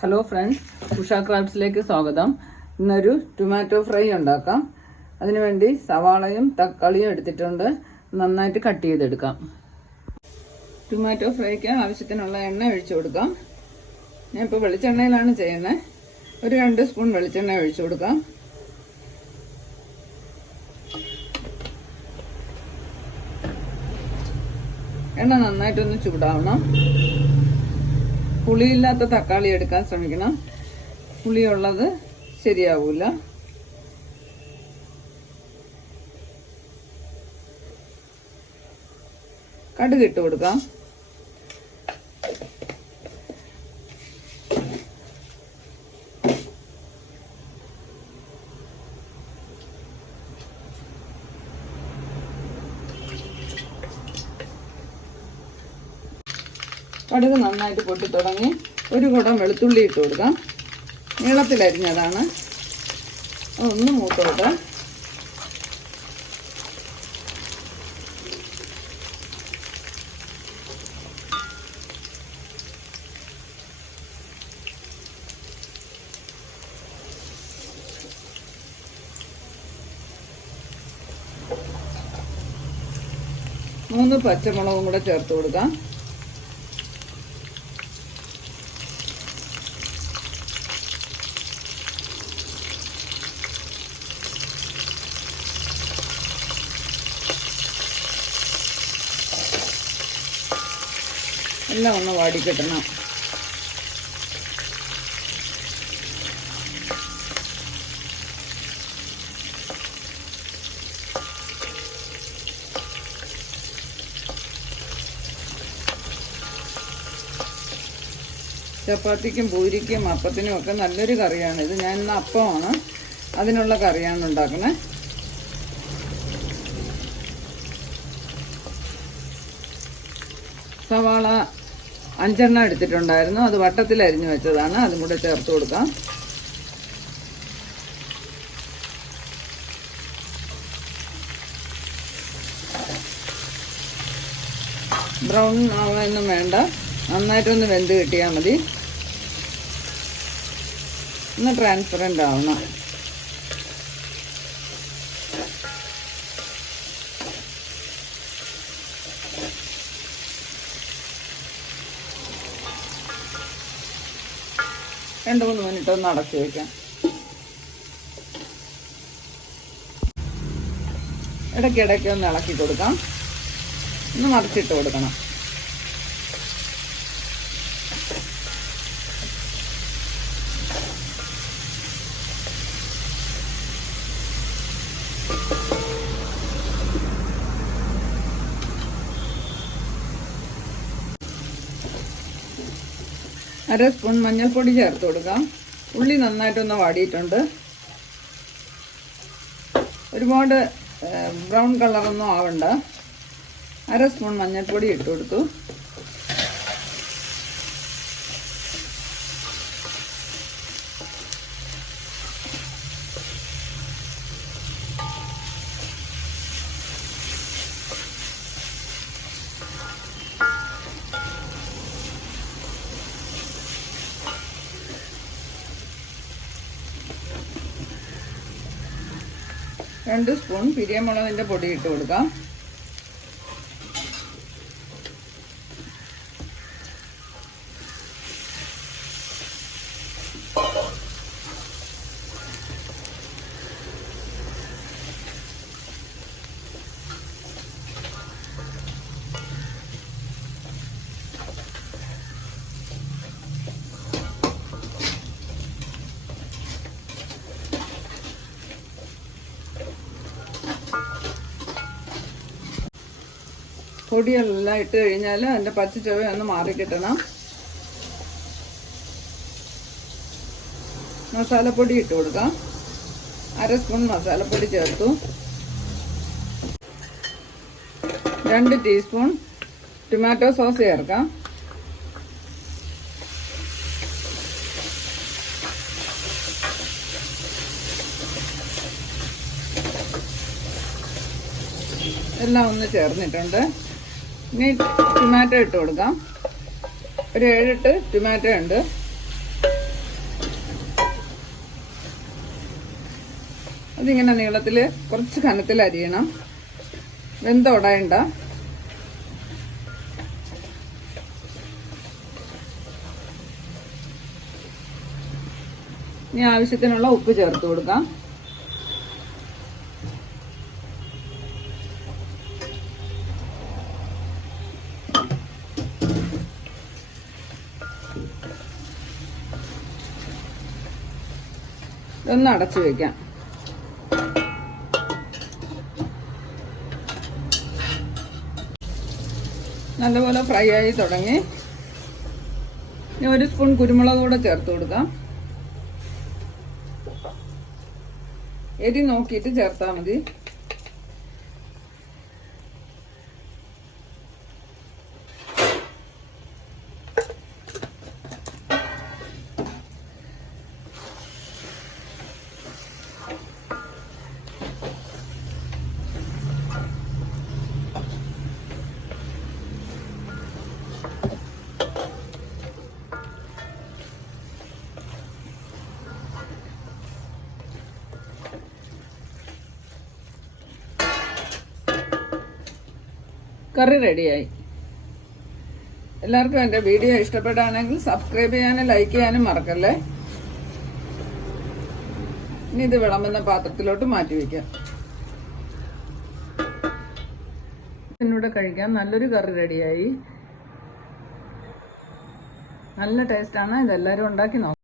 Hello friends, Usha ക്രാഫ്റ്റ്സിലേക്ക് സ്വാഗതം. ഇന്നൊരു tomato fry ഉണ്ടാക്കാം. അതിനുവേണ്ടി സവാളയും തക്കാളിയും എടുത്തിട്ടുണ്ട്. നന്നായിട്ട് കട്ട് ചെയ്തെടുക്കാം. ടൊമാറ്റോ ഫ്രൈക്ക് ആവശ്യത്തിനുള്ള എണ്ണ ഒഴിച്ചു കൊടുക്കാം. ഞാൻ ഇപ്പോൾ വെളിച്ചെണ്ണയിലാണ് ചെയ്യുന്നത്. ഒരു 2 സ്പൂൺ വെളിച്ചെണ്ണ ഒഴിച്ചു കൊടുക്കാം. എണ്ണ നന്നായിട്ടൊന്ന് ചൂടാവണം. പുളിയില്ലാത്ത തക്കാളി എടുക്കാൻ ശ്രമിക്കണം. പുളിയുള്ളത് ശരിയാവൂല. കടുക് ഇട്ട് കൊടുക്കാം. കടുക് നന്നായിട്ട് പൊട്ടി തുടങ്ങി. ഒരു കുടം വെളുത്തുള്ളി ഇട്ട് കൊടുക്കാം. നീളത്തിലരിഞ്ഞതാണ്. അതൊന്ന് മൂത്തോട്ടെ. മൂന്ന് പച്ചമുളകും കൂടെ ചേർത്ത് കൊടുക്കാം. എല്ലാം ഒന്ന് വാടിക്കിട്ടണം. ചപ്പാത്തിക്കും പൂരിക്കും അപ്പത്തിനും ഒക്കെ നല്ലൊരു കറിയാണ് ഇത്. ഞാൻ ഇന്ന് അപ്പമാണ്, അതിനുള്ള കറിയാണ് ഉണ്ടാക്കുന്നത്. സവാള 5 എണ്ണം എടുത്തിട്ടുണ്ടായിരുന്നു. അത് വട്ടത്തിൽ അരിഞ്ഞു വെച്ചതാണ്. അതും കൂടെ ചേർത്ത് കൊടുക്കാം. ബ്രൗൺ ആവാനൊന്നും വേണ്ട, നന്നായിട്ടൊന്ന് വെന്ത് കിട്ടിയാൽ മതി. ഒന്ന് ട്രാൻസ്പെറൻ്റ് ആവണം. രണ്ട് 3 മിനിറ്റ് ഒന്ന് അടച്ചു വയ്ക്കാം. ഇടയ്ക്കിടയ്ക്ക് ഒന്ന് ഇളക്കി കൊടുക്കാം. ഒന്ന് മറിച്ചിട്ട് കൊടുക്കണം. അര സ്പൂൺ മഞ്ഞൾപ്പൊടി ചേർത്ത് കൊടുക്കാം. ഉള്ളി നന്നായിട്ടൊന്ന് വാടിയിട്ടുണ്ട്. ഒരുപാട് ബ്രൗൺ കളറൊന്നും ആവണ്ട. അര സ്പൂൺ മഞ്ഞൾപ്പൊടി ഇട്ട് കൊടുത്തു. രണ്ട് സ്പൂൺ പിരിയമുളകിൻ്റെ പൊടി ഇട്ട് കൊടുക്കാം. പൊടിയെല്ലാം ഇട്ട് കഴിഞ്ഞാൽ അതിൻ്റെ പച്ച ചുവ ഒന്ന് മാറിക്കിട്ടണം. മസാലപ്പൊടി ഇട്ട് കൊടുക്കാം. അര സ്പൂൺ മസാലപ്പൊടി ചേർത്തു. 2 ടീസ്പൂൺ ടൊമാറ്റോ സോസ് ചേർക്കാം. എല്ലാം ഒന്ന് ചേർന്നിട്ടുണ്ട്. ഇനി ടൊമാറ്റോ ഇട്ട് കൊടുക്കാം. ഒരു 7-8 ടൊമാറ്റോ ഉണ്ട്. അതിങ്ങനെ നീളത്തിൽ കുറച്ച് കനത്തിൽ അരിയണം, വെന്തുടയണ്ട. ഇനി ആവശ്യത്തിനുള്ള ഉപ്പ് ചേർത്ത് കൊടുക്കാം. ഇതൊന്ന് അടച്ചു വെക്കാം. നല്ലപോലെ ഫ്രൈ ആയി തുടങ്ങി. ഇനി 1 സ്പൂൺ കുരുമുളക് കൂടെ ചേർത്ത് കൊടുക്കാം. എരി നോക്കിയിട്ട് ചേർത്താൽ മതി. കറി റെഡിയായി. എല്ലാവർക്കും എൻ്റെ വീഡിയോ ഇഷ്ടപ്പെടുകയാണെങ്കിൽ സബ്സ്ക്രൈബ് ചെയ്യാനും ലൈക്ക് ചെയ്യാനും മറക്കല്ലേ. ഇനി ഇത് വിളമ്പുന്ന പാത്രത്തിലോട്ട് മാറ്റി വയ്ക്കാം. ഇതിനൂടെ കഴിക്കാൻ നല്ലൊരു കറി റെഡിയായി. നല്ല ടേസ്റ്റാണ്. ഇതെല്ലാവരും ഉണ്ടാക്കി നോക്കാം.